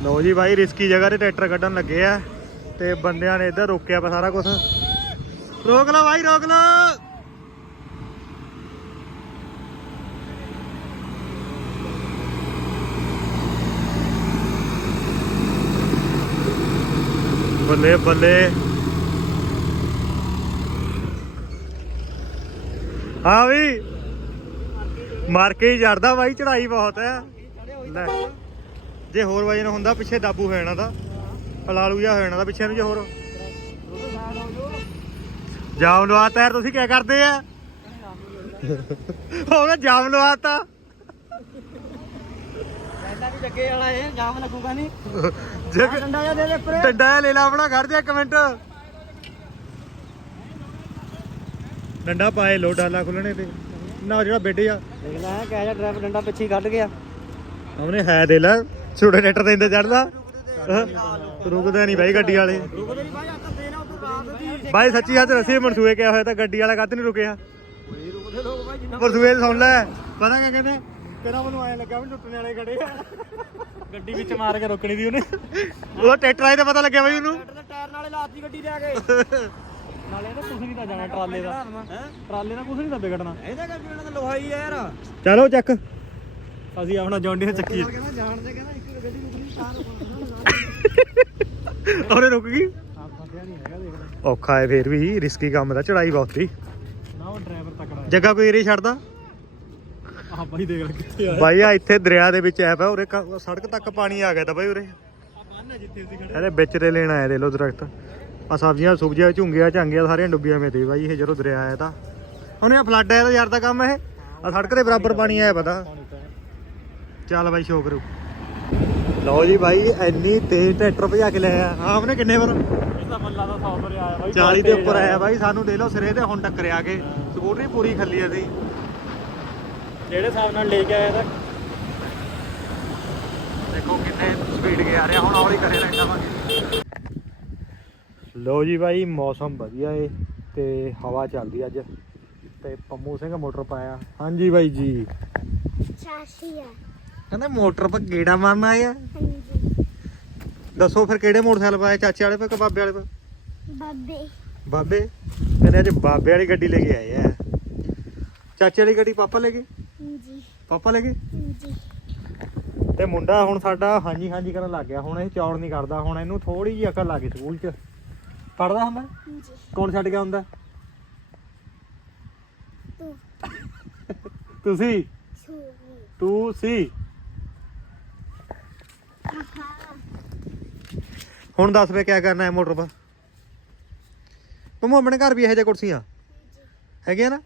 ਲਓ ਜੀ ਬਾਈ ਰਿਸਕੀ ਜਗ੍ਹਾ ਤੇ ਟਰੈਕਟਰ ਕੱਢਣ ਲੱਗੇ ਆ ਤੇ ਬੰਦਿਆਂ ਨੇ ਇੱਧਰ ਰੋਕਿਆ ਪਿਆ ਸਾਰਾ ਕੁਝ ਰੋਕ ਲਓ ਬਾਈ, ਰੋਕ ਲਓ। ਬੱਲੇ ਬੱਲੇ। ਹਾਂ ਵੀ, ਮਾਰ ਕੇ ਹੀ ਚੜਦਾ ਬਾਈ ਚੜਾਈ ਬਹੁਤ ਹੈ ਲੈ। ਜੇ ਹੋਰ ਵਜਨ ਹੁੰਦਾ ਪਿੱਛੇ ਦਾਬੂ ਹੋ ਜਾਣਾ ਤਾਂ ਪਲਾਲੂ ਜਿਹਾ ਹੋ ਜਾਣਾ ਤਾਂ ਪਿੱਛੇ ਨੂੰ ਜੇ ਹੋਰ। ਜਾਮ ਲਵਾਤਾ ਯਾਰ ਤੁਸੀਂ ਕੀ ਕਰਦੇ ਆ? ਉਹਨੇ ਜਾਮ ਲਵਾਤਾ ਲੱਗੇ ਵਾਲਾ ਇਹ ਜਾਮ ਲੱਗੂਗਾ ਨਹੀਂ। ਜੇ ਡੰਡਾ ਜਿਹਾ ਦੇ ਦੇ ਉੱਪਰ। ਡੰਡਾ ਜਿਹਾ ਲੈ ਲਾ ਆਪਣਾ ਘਰ ਦੇ ਇੱਕ ਮਿੰਟ। ਡੰਡਾ ਪਾਏ ਲੋ ਡਾਲਾ ਖੁੱਲਣੇ ਤੇ। ਨਾ ਜਿਹੜਾ ਬੈਠੇ ਆ। ਦੇਖ ਲੈ ਕਿਹਾ ਜਾ ਡਰਾਈਵਰ ਡੰਡਾ ਪਿੱਛੇ ਕੱਢ ਗਿਆ। ਉਹਨੇ ਹੈ ਦੇ ਲੈ। ਛੋਟੇ ਟਰੈਕਟਰ ਤੇ ਇੰਦੇ ਚੜਦਾ? ਰੁਕਦਾ ਨਹੀਂ ਬਾਈ ਗੱਡੀ ਵਾਲੇ। ਰੁਕਦੇ ਨਹੀਂ ਭਾਈ ਆਤਾ ਦੇਣਾ ਉਧਰ ਰਾਤ ਦੀ ਬਾਈ ਸੱਚੀ ਹੱਥ ਰਸੀ ਮਨਸੂਏ ਕਿਹਾ ਹੋਇਆ ਤਾਂ ਗੱਡੀ ਵਾਲਾ ਕੱਦ ਨਹੀਂ ਰੁਕਿਆ। ਨਹੀਂ ਰੁਕਦੇ ਲੋਕ ਭਾਈ ਜਿੰਨਾ ਮਨਸੂਏ ਸੁਣ ਲੈ ਪਤਾ ਕਿਆ ਕਹਿੰਦੇ? ਤੇਰਾ ਮੈਨੂੰ ਐ ਲੱਗਾ ਵੀ ਟੁੱਟਣ ਵਾਲੇ ਖੜੇ ਆ। ਗੱਡੀ ਵਿੱਚ ਮਾਰ ਕੇ ਰੋਕਣੀ ਦੀ ਉਹਨੇ। ਉਹ ਟਰੈਕਟਰ ਆਏ ਤਾਂ ਪਤਾ ਲੱਗਿਆ ਬਾਈ ਉਹਨੂੰ? ਟਰੈਕਟਰ ਦੇ ਟਾਇਰ ਨਾਲੇ ਲਾਤੀ ਗੱਡੀ ਦੇ ਆ ਕੇ। ਨਾਲੇ ਇਹਦਾ ਕੁਝ ਨਹੀਂ ਤਾਂ ਜਾਣਾ ਟਰਾਲੇ ਦਾ। ਹੈ ਟਰਾਲੇ ਨਾਲ ਕੁਝ ਨਹੀਂ ਤਾਂ ਵਿਗੜਨਾ। ਇਹਦਾ ਕਰਕੇ ਉਹਨਾਂ ਦਾ ਲੋਹਾ ਹੀ ਆ ਯਾਰ। ਚਲੋ ਚੱਕ। ਅਸੀਂ ਆਪਣਾ ਜੌਂਡੀ ਚੱਕੀ ਕਹਿੰਦਾ ਜਾਣਦੇ ਕਹਿੰਦਾ ਉਹਨੇ ਰੁਕ ਗਈ? ਔਖਾ ਹੈ ਫੇਰ ਵੀ ਰਿਸਕੀ ਕੰਮ ਦਾ ਚੜਾਈ ਬਹੁਤ ਸੀ। ਨਾ ਉਹ ਡਰਾਈਵਰ ਤਕੜਾ ਜੱਗਾ ਕੋਈ ਏਰੀਆ ਛੱਡਦਾ? ਆਹ ਬਾਈ ਦੇਖ ਲੈ ਕਿੱਥੇ ਆ ਬਾਈ ਆ ਇੱਥੇ ਦਰਿਆ ਦੇ ਵਿੱਚ ਐ ਪਿਆ ਉਰੇ ਸੜਕ ਤੱਕ ਪਾਣੀ ਆ ਗਿਆ ਤਾਂ ਬਾਈ ਉਰੇ। ਇਹਦੇ ਵਿੱਚ ਤੇ ਲੈਣ ਆਏ ਦੇ ਲੋ ਦਰਖਤ। ਆ ਸਬਜ਼ੀਆਂ ਸੁਬਜ਼ੀਆਂ ਝੁੰਗੀਆਂ ਝਾਂਗੀਆਂ ਸਾਰੀਆਂ ਡੁੱਬੀਆਂ ਮੇ ਤੇ ਬਾਈ ਇਹ ਜਦੋਂ ਦਰਿਆ ਆਇਆ ਤਾਂ। ਉਹਨੇ ਆ ਫਲੱਡ ਆਇਆ ਤਾਂ ਯਾਰ ਦਾ ਕੰਮ ਇਹ ਆ ਸੜਕ ਦੇ ਬਰਾਬਰ ਪਾਣੀ ਆਇਆ ਪਤਾ। ਚੱਲ ਬਾਈ ਸ਼ੋਅ ਕਰੂ। ਲਓ ਜੀ ਬਾਈ ਇੰਨੀ ਤੇਜ਼ ਟਰੈਕਟਰ ਭਜਾ ਕੇ ਲਿਆ ਆ ਆਪਨੇ ਕਿੰਨੇ ਵਾਰ? ਇਹਦਾ ਮੱਲਾ ਦਾ 100 ਰੁਪਏ ਆਇਆ ਬਾਈ 40 ਦੇ ਉੱਪਰ ਆਇਆ ਬਾਈ ਸਾਨੂੰ ਦੇ ਲਓ ਸਿਰੇ ਤੇ ਹੁਣ ਟੱਕਰਿਆ ਕੇ। ਸਕੂਟਰੀ ਪੂਰੀ ਖੱਲੀ ਆ ਦੀ ਜਿਹੜੇ ਹਿਸਾਬ ਨਾਲ ਲੈ ਕੇ ਆਇਆ ਤਾਂ। ਦੇਖੋ ਕਿੰਨੇ ਸਪੀਡ ਗਿਆ ਰਿਹਾ ਹੁਣ ਹੌਲੀ ਕਰੇ ਲੈਂਦਾਵਾਂਗੇ ਲੋ ਜੀ ਬਾਈ ਮੌਸਮ ਵਧੀਆ ਏ ਤੇ ਹਵਾ ਚੱਲਦੀ ਅੱਜ। ਤੇ ਪੰਮੂ ਸਿੰਘ ਮੋਟਰ ਪਾਇਆ। ਹਾਂਜੀ ਬਾਈ ਜੀ। ਸਾਸੀ ਆ। ਕਹਿੰਦਾ ਮੋਟਰ ਪਰ ਗੇੜਾ ਮਾਰਨ ਆਏ ਆ। ਹਾਂਜੀ ਦੱਸੋ ਫਿਰ ਕਿਹੜੇ ਮੋਟਰਸਾਈਕਲ ਪਾਏ ਚਾਚੇ ਵਾਲੇ ਪਾ ਕਿ ਬਾਬੇ ਵਾਲੇ ਪਾ ਬਾਬੇ। ਬਾਬੇ? ਕਹਿੰਦੇ ਅੱਜ ਬਾਬੇ ਵਾਲੀ ਗੱਡੀ ਲੈ ਕੇ ਆਏ ਆ। ਚਾਚੇ ਵਾਲੀ ਗੱਡੀ ਪਾਪਾ ਲੈ ਗਏ? ਹਾਂਜੀ। ਪਾਪਾ ਲੈ ਗਏ? ਹਾਂਜੀ। ਤੇ ਮੁੰਡਾ ਹੁਣ ਸਾਡਾ ਹਾਂਜੀ ਹਾਂਜੀ ਕਰਨ ਲੱਗ ਗਿਆ। ਹੁਣ ਇਹ ਚੌੜ ਨਹੀਂ ਕਰਦਾ। ਹੁਣ ਇਹਨੂੰ ਥੋੜੀ ਜਿਹੀ ਅਕਲ ਲੱਗ ਗਈ ਸਕੂਲ 'ਚ। ਪੜਦਾ ਹੁੰਦਾ? ਹਾਂਜੀ। ਕੌਣ ਛੱਡ ਗਿਆ ਹੁੰਦਾ? ਤੂੰ। ਤੁਸੀਂ? ਤੂੰ ਸੀ ਹੁਣ ਦੱਸ ਵੇ ਕਿਆ ਕਰਨਾ ਹੈ ਮੋਟਰ ਪਰ। ਤੁਮ ਆਪਣੇ ਘਰ ਵੀ ਇਹੋ ਜਿਹੇ ਕੁਰਸੀਆਂ। ਹੈਗੇ ਨਾ?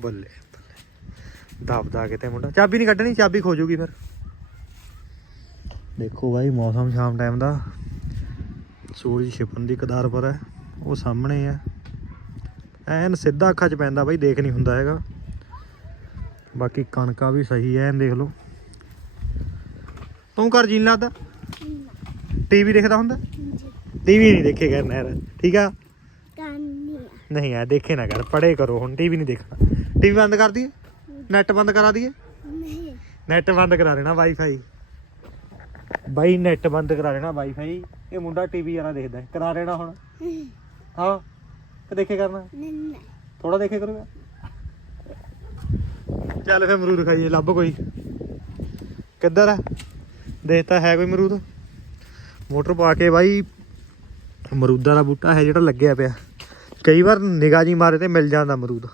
ਬੱਲੇ ਬੱਲੇ। ਦਬਦਾ ਕਿਤੇ ਮੁੰਡਾ। ਚਾਬੀ ਨਹੀਂ ਕੱਢਣੀ, ਚਾਬੀ ਖੋ ਜੂਗੀ ਫਿਰ। ਦੇਖੋ ਭਾਈ ਮੌਸਮ ਸ਼ਾਮ ਟਾਈਮ ਦਾ। ਸੂਰਜ ਛਿਪਣ ਦੀ ਕਦਾਰ ਪਰ ਹੈ। ਉਹ ਸਾਹਮਣੇ ਹੈ। ਐਨ ਸਿੱਧਾ ਅੱਖਾਂ 'ਚ ਪੈਂਦਾ ਬਾਈ, ਦੇਖ ਨਹੀਂ ਹੁੰਦਾ ਹੈਗਾ। ਬਾਕੀ ਕਣਕਾਂ ਵੀ ਸਹੀ ਐ ਦੇਖ ਲਓ। ਤੂੰ ਘਰ ਜੀਣ ਲੱਗਦਾ ਟੀਵੀ ਦੇਖਦਾ ਹੁੰਦਾ? ਟੀਵੀ ਨਹੀਂ ਦੇਖੇ ਕਰਨਾ ਯਾਰ। ਠੀਕ ਆ? ਨਹੀਂ ਆ ਦੇਖੇ ਨਾ ਕਰ ਪੜੇ ਕਰੋ ਹੁਣ, ਟੀਵੀ ਨਹੀਂ ਦੇਖਣਾ। ਟੀਵੀ ਬੰਦ ਕਰ ਦਈਏ? ਨੈਟ ਬੰਦ ਕਰਾ ਦਈਏ? ਨਹੀਂ ਨੈਟ ਬੰਦ ਕਰਾ ਦੇਣਾ ਵਾਈਫਾਈ। ਬਾਈ, ਨੈਟ ਬੰਦ ਕਰਾ ਦੇਣਾ ਵਾਈਫਾਈ। ਇਹ ਮੁੰਡਾ ਟੀਵੀ ਵਾਲਾ ਦੇਖਦਾ ਕਰਾ ਦੇਣਾ ਹੁਣ। ਹਾਂ? ਕਿ ਦੇਖੇ ਕਰਨਾ? ਨਹੀਂ ਥੋੜਾ ਦੇਖੇ ਕਰੂਗਾ? ਚੱਲ ਫੇ ਅਮਰੂਦ ਖਾਈਏ, ਲੱਭ ਕੋਈ। ਕਿੱਧਰ ਹੈ ਦੇਖਤਾ ਹੈ ਕੋਈ ਮਰੂਦ ਮੋਟਰ ਪਾ ਕੇ ਬਾਈ, ਅਮਰੂਦਾਂ ਦਾ ਬੂਟਾ ਹੈ ਜਿਹੜਾ ਲੱਗਿਆ ਪਿਆ। ਕਈ ਵਾਰ ਨਿਗਾਹ ਜੀ ਮਾਰੇ ਤੇ ਮਿਲ ਜਾਂਦਾ ਮਰੂਦ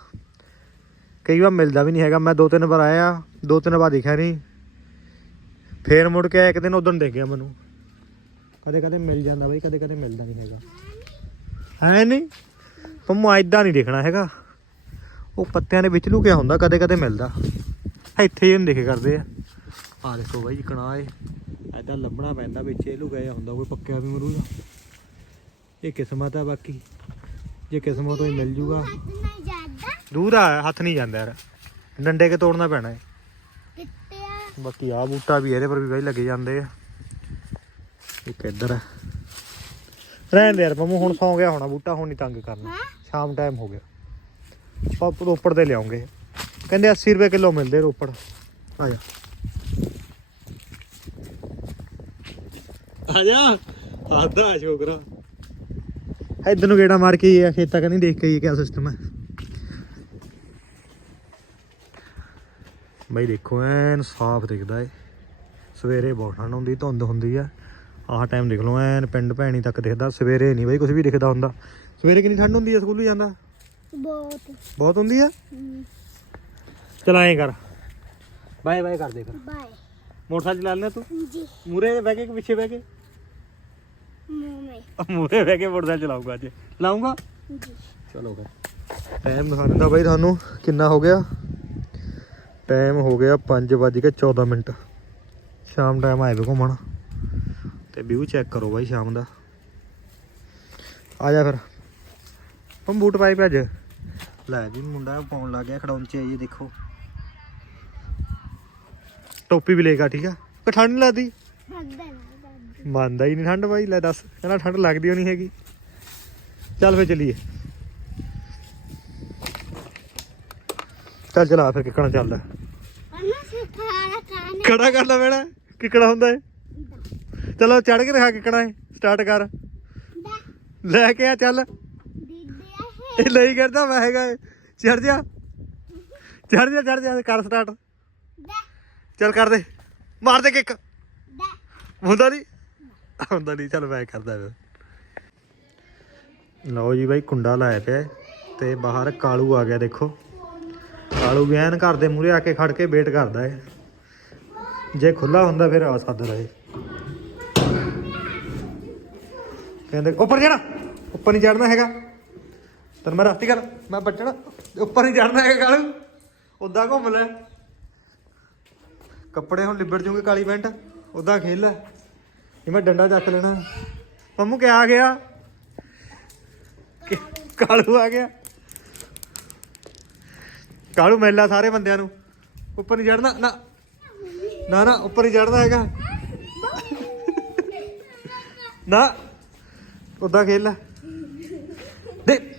ਕਈ ਵਾਰ ਮਿਲਦਾ ਵੀ ਨਹੀਂ ਹੈਗਾ। ਮੈਂ ਦੋ ਤਿੰਨ ਵਾਰ ਆਇਆ, ਦੋ ਤਿੰਨ ਵਾਰ ਦਿਖਿਆ ਨਹੀਂ। ਫੇਰ ਮੁੜ ਕੇ ਇੱਕ ਦਿਨ ਉਦੋਂ ਦੇਖ ਗਿਆ ਮੈਨੂੰ। ਕਦੇ ਕਦੇ ਮਿਲ ਜਾਂਦਾ ਬਾਈ, ਕਦੇ ਕਦੇ ਮਿਲਦਾ ਨਹੀਂ ਹੈਗਾ। ਹੈ ਨਹੀਂ? ਪੰਮਾ ਇਦਾਂ ਨਹੀਂ ਦੇਖਣਾ ਹੈਗਾ। ਉਹ ਪੱਤਿਆਂ ਦੇ ਵਿੱਚ ਲੁਕਿਆ ਹੁੰਦਾ? ਕਦੇ ਕਦੇ ਮਿਲਦਾ। ਇੱਥੇ ਹੀ ਨਹੀਂ ਦਿਖੇ ਕਰਦੇ ਆ। ਆ ਦੇਖੋ ਬਾਈ ਕਣਾ ਏ ਐਦਾਂ ਲੱਭਣਾ ਪੈਂਦਾ ਵਿੱਚ ਇਹ ਲੁਕਿਆ ਹੁੰਦਾ ਕੋਈ ਪੱਕਿਆ ਵੀ ਮਰੂਗਾ। ਇਹ ਕਿਸਮਤ ਆ ਬਾਕੀ। ਜੇ ਕਿਸਮਤ ਹੋਈ ਮਿਲ ਜੂਗਾ। ਦੂਰ ਆ ਹੱਥ ਨਹੀਂ ਜਾਂਦਾ ਯਾਰ। ਡੰਡੇ ਕੇ ਤੋੜਨਾ ਪੈਣਾ ਆ ਬਾਕੀ ਆ ਬੂਟਾ ਵੀ ਇਹਦੇ ਪਰ ਵੀ ਬਾਈ ਲੱਗੇ ਜਾਂਦੇ ਆ। ਇੱਕ ਇੱਧਰ ਆ। ਰਹਿਣ ਦੇ ਯਾਰ ਪੰਮੂ ਹੁਣ ਸੌਂ ਗਿਆ ਹੋਣਾ ਬੂਟਾ ਹੁਣ ਨਹੀਂ ਤੰਗ ਕਰਨਾ। ਹਾਂ? ਸ਼ਾਮ ਟਾਈਮ ਹੋ ਗਿਆ। ਆਪਾਂ ਰੋਪੜ ਤੇ ਲਿਆਉਂਗੇ। ਕਹਿੰਦੇ 80 ਰੁਪਏ ਕਿਲੋ ਮਿਲਦੇ ਰੋਪੜ। ਆ ਜਾ। ਆ ਜਾ। ਆਦਾ ਸ਼ੋਕਰਾ ਇਧਰ ਨੂੰ ਗੇੜਾ ਮਾਰ ਕੇ ਆ ਖੇਤਾਂ ਕਨੀ ਦੇਖ ਕੇ ਕੀ ਸਿਸਟਮ ਹੈ ਬਈ ਦੇਖੋ ਐਨ ਸਾਫ਼ ਦਿਖਦਾ ਏ। ਸਵੇਰੇ ਬਹੁਤ ਠੰਡ ਹੁੰਦੀ ਧੁੰਦ ਹੁੰਦੀ ਆ। ਆਹ ਟਾਈਮ ਦੇਖ ਲਓ ਐਨ ਪਿੰਡ ਭੈਣੀ ਤੱਕ ਦਿਖਦਾ। ਸਵੇਰੇ ਨਹੀਂ ਬਈ ਕੁਝ ਵੀ ਦਿਖਦਾ ਹੁੰਦਾ। ਸਵੇਰੇ ਕਿੰਨੀ ਠੰਡ ਹੁੰਦੀ ਆ ਸਕੂਲ ਜਾਂਦਾ? ਬਹੁਤ। ਬਹੁਤ ਹੁੰਦੀ ਆ? ਚਲ ਐਂ ਕਰ। ਬਾਏ ਬਾਏ ਕਰ ਦੇ ਫਿਰ। ਬਾਏ। ਮੋਟਰਸਾਈਕਲ ਚਲਾ ਲੈਣਾ ਤੂੰ? ਜੀ ਮੂਰੇ ਬਹਿ ਕੇ ਕਿ ਪਿੱਛੇ ਬਹਿ ਕੇ? ਮੂੰਹ ਮੇ ਮੂਰੇ ਬਹਿ ਕੇ ਮੋਟਰਸਾਈਕਲ ਚਲਾਊਗਾ ਅੱਜ। ਲਾਉਂਗਾ ਜੀ। ਚਲੋ ਫਿਰ। ਟਾਈਮ ਦਿਖਾ ਦਿੰਦਾ ਬਾਈ ਤੁਹਾਨੂੰ ਕਿੰਨਾ ਹੋ ਗਿਆ। ਟਾਈਮ ਹੋ ਗਿਆ 5:14 ਮਿੰਟ। ਸ਼ਾਮ ਟਾਈਮ ਆਏ ਵੇ ਘੁੰਮਣ। ਤੇ ਵਿਊ ਚੈੱਕ ਕਰੋ ਬਾਈ ਸ਼ਾਮ ਦਾ। ਆ ਜਾ ਫਿਰ। ਪੰਮ ਬੂਟ ਪਾਈ ਭੱਜ ਲੈ ਜੀ ਮੁੰਡਾ ਪਾਉਣ ਲੱਗ ਗਿਆ ਖੜੌਂਚੇ ਜੀ ਦੇਖੋ। ਟੋਪੀ ਵੀ ਲੇਗਾ ਠੀਕ ਆ? ਕਿ ਠੰਡ ਨਹੀਂ ਲੱਗਦੀ? ਮੰਨਦਾ ਹੀ ਨਹੀਂ ਠੰਡ ਬਾਈ ਲੈ ਦੱਸ ਕਹਿੰਦਾ ਠੰਡ ਲੱਗਦੀ ਓ ਨਹੀਂ ਹੈਗੀ। ਚੱਲ ਫੇ ਚੱਲੀਏ। ਚੱਲ ਚਲਾ ਫਿਰ ਕਿੱਕਣਾ ਚੱਲਦਾ। ਖੜਾ ਕਰਨਾ ਪੈਣਾ ਕਿੱਕਣਾ ਹੁੰਦਾ ਏ ਚਲੋ ਚੜ ਕੇ ਦਿਖਾ ਕਿੱਕਣਾ ਏ ਸਟਾਰਟ ਕਰ। ਲੈ ਕੇ ਆ ਚੱਲ। ਇਹ ਲਈ ਕਰਦਾ ਮੈਂ ਹੈਗਾ ਏ ਚੜ ਜਾ। ਚੜ ਜਾ ਚੜ ਜਾ ਕਰ ਸਟਾਰਟ। ਚੱਲ ਕਰ ਦੇ। ਮਾਰ ਦੇ ਕਿੱਕ। ਹੁੰਦਾ ਨਹੀਂ ਆਉਂਦਾ ਨਹੀਂ ਚੱਲ ਮੈਂ ਕਰਦਾ ਫਿਰ। ਲਓ ਜੀ ਬਾਈ, ਕੁੰਡਾ ਲਾਇਆ ਪਿਆ ਤੇ ਬਾਹਰ ਕਾਲੂ ਆ ਗਿਆ, ਦੇਖੋ। ਕਾਲੂ ਵੀ ਐਨ ਘਰ ਦੇ ਮੂਹਰੇ ਆ ਕੇ ਖੜ ਕੇ ਵੇਟ ਕਰਦਾ ਏ। ਜੇ ਖੁੱਲਾ ਹੁੰਦਾ ਫਿਰ ਆ ਸਕਦਾ ਰਹੇ ਕਹਿੰਦੇ, ਉੱਪਰ ਜਾਣਾ ਉੱਪਰ ਨਹੀਂ ਚੜਨਾ ਹੈਗਾ। ਤੈਨੂੰ ਮੈਂ ਰਾਤੀ ਕਰ ਮੈਂ ਬੱਚਣਾ, ਉੱਪਰ ਨਹੀਂ ਚੜਨਾ ਹੈਗਾ ਕਾਲੂ। ਉਦਾਂ ਘੁੰਮ ਲੈ। ਕੱਪੜੇ ਹੁਣ ਲਿਬੜ ਜੂਗੇ ਕਾਲੀ ਪੈਂਟ, ਉਦਾਂ ਖੇਲ ਲੈ। ਇਹ ਮੈਂ ਡੰਡਾ ਚੱਕ ਲੈਣਾ। ਪੰਮੂ ਕਿਆ ਆ ਗਿਆ? ਕਿ- ਕਾਲੂ ਆ ਗਿਆ। ਕਾਲੂ ਮੈਲਾ ਸਾਰੇ ਬੰਦਿਆਂ ਨੂੰ। ਉੱਪਰ ਨਹੀਂ ਚੜਨਾ ਨਾ। ਨਾ ਨਾ ਉੱਪਰ ਨਹੀਂ ਚੜਨਾ ਹੈਗਾ। ਨਾ। ਉਦਾਂ ਖੇਲ ਲੈ। ਦੇ।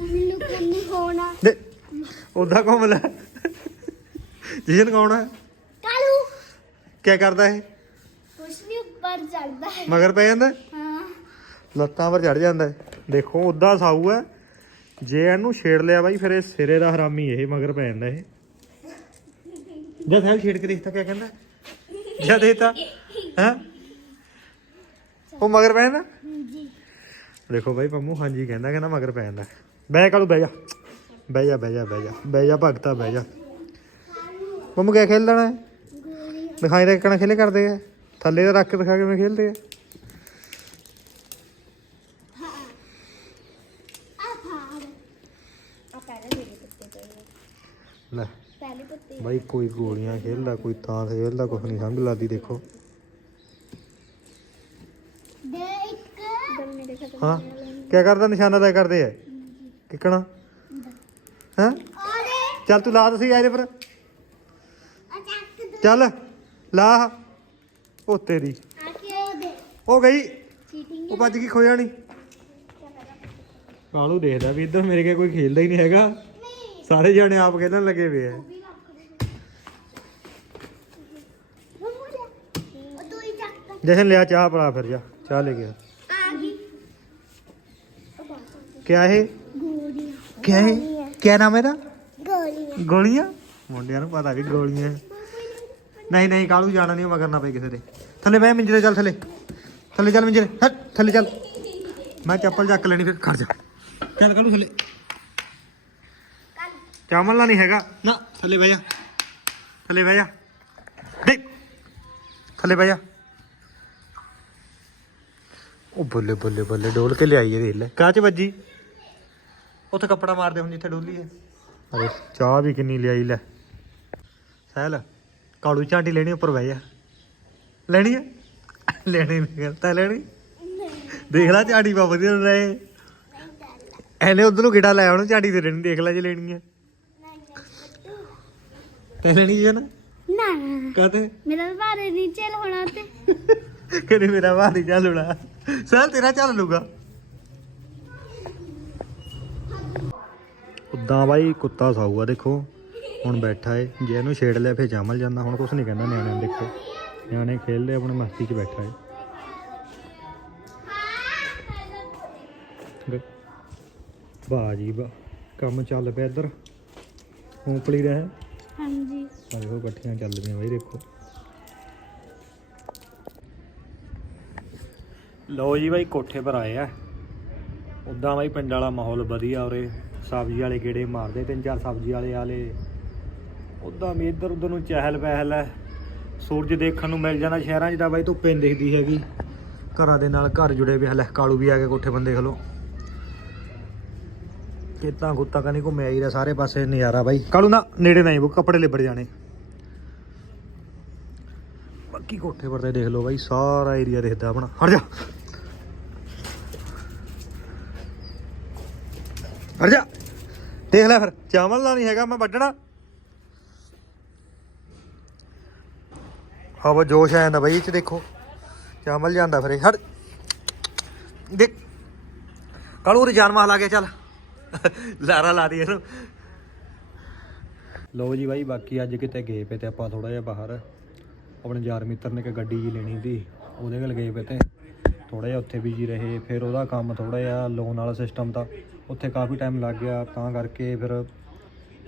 ਮੈਨੂੰ ਕੰਨੀ ਹੋਣਾ ਦੇ। ਉਦਾਂ ਘੁੰਮ ਲੈ। ਜੀਨ ਕੌਣ ਹੈ ਕਾਲੂ। ਕੀ ਕਰਦਾ ਇਹ? ਉੱਪਰ ਚੜਦਾ ਹੈ। ਮਗਰ ਪੈ ਜਾਂਦਾ ਹਾਂ? ਲੱਤਾਂ ਪਰ ਚੜ ਜਾਂਦਾ ਹੈ। ਦੇਖੋ ਉਦਾਂ ਸਾਊ ਹੈ। ਜੇ ਇਹਨੂੰ ਛੇੜ ਲਿਆ ਬਾਈ ਫਿਰ ਇਹ ਸਿਰੇ ਦਾ ਹਰਾਮੀ ਇਹ ਮਗਰ ਪੈ ਜਾਂਦਾ ਇਹ। ਜਦ ਹੈ ਛੇੜ ਕੇ ਦੇਖਤਾ ਕਿਆ ਕਹਿੰਦਾ? ਜਦ ਦੇਤਾ ਹੈ? ਉਹ ਮਗਰ ਪੈ ਜਾਂਦਾ? ਜੀ ਦੇਖੋ ਬਾਈ ਪੰਮੂ ਹਾਂਜੀ ਕਹਿੰਦਾ ਕਹਿੰਦਾ ਮਗਰ ਪੈ ਜਾਂਦਾ। ਬਹਿ ਕਾਲੂ ਬਹਿ ਜਾ। ਬਹਿ ਜਾ ਬਹਿ ਜਾ ਬਹਿ ਜਾ। ਬਹਿ ਜਾ ਭਗਤਾ ਬਹਿ ਜਾ। ਪੰਮੂ ਕਿਆ ਖੇਲ ਲੈਣਾ ਹੈ? ਦਿਖਾਈ ਦੇ ਕਿਹੜਾ ਖੇਲੇ ਕਰਦੇ ਆ? ਥੱਲੇ ਦਾ ਰੱਖ ਕੇ ਦਿਖਾ ਕਿਵੇਂ ਖੇਲਦੇ ਆ। ਲੈ। ਬਾਈ ਕੋਈ ਗੋਲੀਆਂ ਖੇਲਦਾ, ਕੋਈ ਤਾਂ ਖੇਲਦਾ, ਕੁਛ ਨਹੀਂ ਸਮਝ ਲੱਗਦੀ, ਦੇਖੋ। ਹਾਂ ਕੀ ਕਰਦਾ, ਨਿਸ਼ਾਨਾ ਦਾ ਕਰਦੇ ਆ? ਕਿਕਣਾ? ਹਾਂ? ਔਰੇ ਚੱਲ ਤੂੰ ਲਾ ਦਸੀ ਇਹਦੇ ਪਰ। ਚੱਲ, ਲਾ। ਉਹ ਤੇਰੀ। ਆ ਕੇ ਦੇ। ਉਹ ਗਈ। ਚੀਟਿੰਗ ਉਹ ਭੱਜ ਗਈ ਖੋ ਜਾਣੀ। ਕਾਲੂ ਦੇਖਦਾ ਵੀ ਇੱਧਰ ਮੇਰੇ ਕੇ ਕੋਈ ਖੇਲਦਾ ਹੀ ਨਹੀਂ ਹੈਗਾ। ਨਹੀਂ। ਸਾਰੇ ਜਾਣੇ ਆਪ ਖੇਲਣ ਲੱਗੇ ਆ। ਵੀ ਦੇ ਹੀ ਚੱਕ ਜਸ਼ਨ ਲਿਆ ਚਾਹ ਪੜਾ ਫਿਰ ਜਾ। ਚਾਹ ਲੈ ਗਿਆ ਆ ਗਈ। ਕਿਆ ਇਹ? ਗੋਲੀਆਂ। ਕਿਆ ਇਹ? ਕਿਆ ਨਾਮ ਹੈ ਇਹਦਾ? ਗੋਲੀਆਂ। ਗੋਲੀਆਂ? ਮੁੰਡਿਆਂ ਨੂੰ ਪਤਾ ਵੀ ਗੋਲੀਆਂ। ਨਹੀਂ ਨਹੀਂ ਕਾਲੂ ਜਾਣਾ ਨਹੀਂ ਮਗਰ ਨਾ ਪਈ ਕਿਸੇ ਦੇ। ਥੱਲੇ ਬਹਿ, ਮਿੰਜਰੇ ਚੱਲ, ਥੱਲੇ। ਥੱਲੇ ਚੱਲ, ਮਿੰਜਰੇ। ਹਟ, ਥੱਲੇ ਚੱਲ। ਮੈਂ ਚੱਪਲ ਚੱਕ ਲੈਣੀ, ਫਿਰ ਖੜ ਜਾ। ਚੱਲ ਕਾਲੂ ਥੱਲੇ? ਚਾਮਲ ਨਹੀਂ ਹੈਗਾ। ਨਾ, ਥੱਲੇ ਬਹਿ ਜਾ। ਥੱਲੇ ਬਹਿ ਜਾ। ਦੇ ਥੱਲੇ ਬਹਿ ਜਾ। ਉਹ ਬੱਲੇ ਬੱਲੇ ਬੱਲੇ, ਡੋਲ ਕੇ ਲਿਆਈ ਇਹ ਦੇਖ ਲੈ। ਕਾਹ ਚ ਵੱਜੀ? ਉੱਥੇ ਕੱਪੜਾ ਮਾਰਦੇ ਹੁਣ ਜਿੱਥੇ ਡੋਲੀ ਹੈ। ਅਰੇ ਚਾਹ ਵੀ ਕਿੰਨੀ ਲਿਆਈ, ਲੈ। ਸਹਿਲ। ਕਾਲੂ ਝਾਂਟੀ ਲੈਣੀ ਉੱਪਰ ਬਹਿ ਜਾ। ਲੈਣੀ ਹੈ ਲੈਣੀ ਨਹੀਂ ਕਰਤਾ ਲੈਣੀ। ਦੇਖ ਲੈ ਝਾੜੀ ਬਾ ਵਧੀਆ ਰਹੇ ਐਨੇ ਉਧਰ ਨੂੰ ਗਿੜਾ ਲੈ ਉਹਨੂੰ ਝਾੜੀ ਤੇ ਲੈਣੀ ਦੇਖ ਲੈ ਜੇ ਲੈਣੀ ਹੈ ਤੇ ਲੈਣੀ ਜੇ ਨਾ? ਨਾ। ਕਾਤੇ ਮੇਰਾ ਬਾਰੇ ਨਹੀਂ ਚੱਲ ਹੋਣਾ ਤੇ। ਕਹਿੰਦੇ ਮੇਰਾ ਵਾਰੀ ਚੱਲੂਣਾ ਸਹਿਲ ਤੇਰਾ ਚੱਲ ਲੂਗਾ ਉਦਾਂ ਬਾਈ ਕੁੱਤਾ ਸਾਊ ਆ ਦੇਖੋ। ਹੁਣ ਬੈਠਾ ਏ ਜੇ ਇਹਨੂੰ ਛੇੜ ਲਿਆ ਫੇਰ ਜਮਲ ਜਾਂਦਾ ਹੁਣ ਕੁਛ ਨਹੀਂ ਕਹਿੰਦਾ ਨਿਆਣਿਆਂ ਨੂੰ ਦੇਖੋ। ਨਿਆਣੇ ਖੇਲਦੇ ਆਪਣੇ ਮਸਤੀ 'ਚ ਬੈਠਾ ਏ। ਵਾਹ ਜੀ ਵਾਹ ਕੰਮ ਚੱਲ ਪਿਆ ਇੱਧਰ। ਮੂੰਗਫਲੀ ਦਾ ਹੈ? ਹਾਂਜੀ। ਆ ਦੇਖੋ ਇਕੱਠੀਆਂ ਚੱਲਦੀਆਂ ਬਾਈ ਦੇਖੋ। ਲਓ ਜੀ ਬਾਈ ਕੋਠੇ ਪਰ ਆਏ ਆ। ਉਦਾਂ ਬਾਈ ਪਿੰਡ ਵਾਲਾ ਮਾਹੌਲ ਵਧੀਆ ਉਰੇ। ਸਬਜ਼ੀ ਵਾਲੇ ਗੇੜੇ ਮਾਰਦੇ ਤਿੰਨ ਚਾਰ ਸਬਜ਼ੀ ਵਾਲੇ ਵਾਲੇ ਉਦਾਂ ਵੀ ਇੱਧਰ ਉੱਧਰ ਨੂੰ ਚਹਿਲ ਪਹਿਲ ਹੈ। ਸੂਰਜ ਦੇਖਣ ਨੂੰ ਮਿਲ ਜਾਂਦਾ ਸ਼ਹਿਰਾਂ 'ਚ ਤਾਂ ਬਾਈ ਧੁੱਪੇ ਨਹੀਂ ਦਿਖਦੀ ਹੈਗੀ। ਘਰਾਂ ਦੇ ਨਾਲ ਘਰ ਜੁੜੇ ਪਏ ਹਲੇ ਕਾਲੂ ਵੀ ਆ ਕੇ ਕੋਠੇ ਬੰਦੇ ਖਲੋ। ਖੇਤਾਂ ਗੁੱਤਾਂ ਕਨੀ ਘੁੰਮਿਆ ਹੀ ਰਿਹਾ ਸਾਰੇ ਪਾਸੇ ਨਜ਼ਾਰਾ ਬਾਈ। ਕਾਲੂ ਨਾ, ਨੇੜੇ ਨਹੀਂ ਉਹ ਕੱਪੜੇ ਲਿਬੜ ਜਾਣੇ। ਬਾਕੀ ਕੋਠੇ ਪਰਦੇ ਦੇਖ ਲਓ ਬਾਈ, ਸਾਰਾ ਏਰੀਆ ਦਿਖਦਾ ਆਪਣਾ। ਹਟ ਜਾ। ਹਟ ਜਾ। ਦੇਖ ਲੈ ਫਿਰ, ਚਾਵਲ ਦਾ ਨਹੀਂ ਹੈਗਾ, ਮੈਂ ਵੱਢਣਾ। ਹਵਾ ਜੋਸ਼ ਆ ਜਾਂਦਾ ਬਾਈ ਇਹ ਚ ਦੇਖੋ। ਚਾਵਲ ਜਾਂਦਾ ਫਿਰ ਇਹ। ਹਟ। ਦੇਖ। ਕਾਲੂ ਉਹ ਜਾਨ ਮਾਰ ਲਾ ਕੇ ਚੱਲ। ਲਾਰਾ ਲਾ ਦੀ ਇਹਨੂੰ। ਲੋ ਜੀ ਬਾਈ, ਬਾਕੀ ਅੱਜ ਕਿਤੇ ਗਏ ਪਏ ਤੇ ਆਪਾਂ ਥੋੜਾ ਜਿਹਾ ਬਾਹਰ। ਆਪਣੇ ਯਾਰ ਮਿੱਤਰ ਨੇ ਇੱਕ ਗੱਡੀ ਜੀ ਲੈਣੀ ਸੀ, ਉਹਦੇ ਕੋਲ ਗਏ ਪਏ ਤੇ। ਥੋੜਾ ਜਿਹਾ ਉੱਥੇ ਬਿਜ਼ੀ ਰਹੇ, ਫਿਰ ਉਹਦਾ ਕੰਮ ਥੋੜਾ ਜਿਹਾ ਲੋਨ ਵਾਲਾ ਸਿਸਟਮ ਤਾਂ ਉੱਥੇ ਕਾਫੀ ਟਾਈਮ ਲੱਗ ਗਿਆ, ਤਾਂ ਕਰਕੇ ਫਿਰ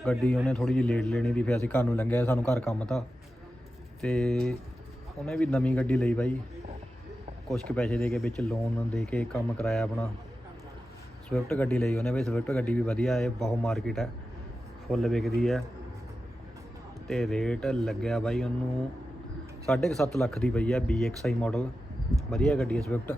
ਗੱਡੀ ਉਹਨੇ ਥੋੜੀ ਜਿਹੀ ਲੇਟ ਲੈਣੀ ਦੀ ਫਿਰ ਅਸੀਂ ਘਰ ਨੂੰ ਲੰਘਿਆ ਸਾਨੂੰ ਘਰ ਕੰਮ ਤਾਂ। ਤੇ ਉਹਨੇ ਵੀ ਨਵੀਂ ਗੱਡੀ ਲਈ ਬਾਈ। ਕੁਝ ਕੁ ਪੈਸੇ ਦੇ ਕੇ ਵਿੱਚ ਲੋਨ ਦੇ ਕੇ ਕੰਮ ਕਰਾਇਆ ਆਪਣਾ। ਸਵਿਫਟ ਗੱਡੀ ਲਈ ਉਹਨੇ ਬਈ ਸਵਿਫਟ ਗੱਡੀ ਵੀ ਵਧੀਆ ਹੈ, ਬਹੁਤ ਮਾਰਕੀਟ ਹੈ ਫੁੱਲ ਵਿਕਦੀ ਹੈ। ਤੇ ਰੇਟ ਲੱਗਿਆ ਬਾਈ ਉਹਨੂੰ 7.5 ਲੱਖ ਦੀ ਪਈ ਹੈ BXI ਮਾਡਲ ਵਧੀਆ ਗੱਡੀ ਹੈ ਸਵਿਫਟ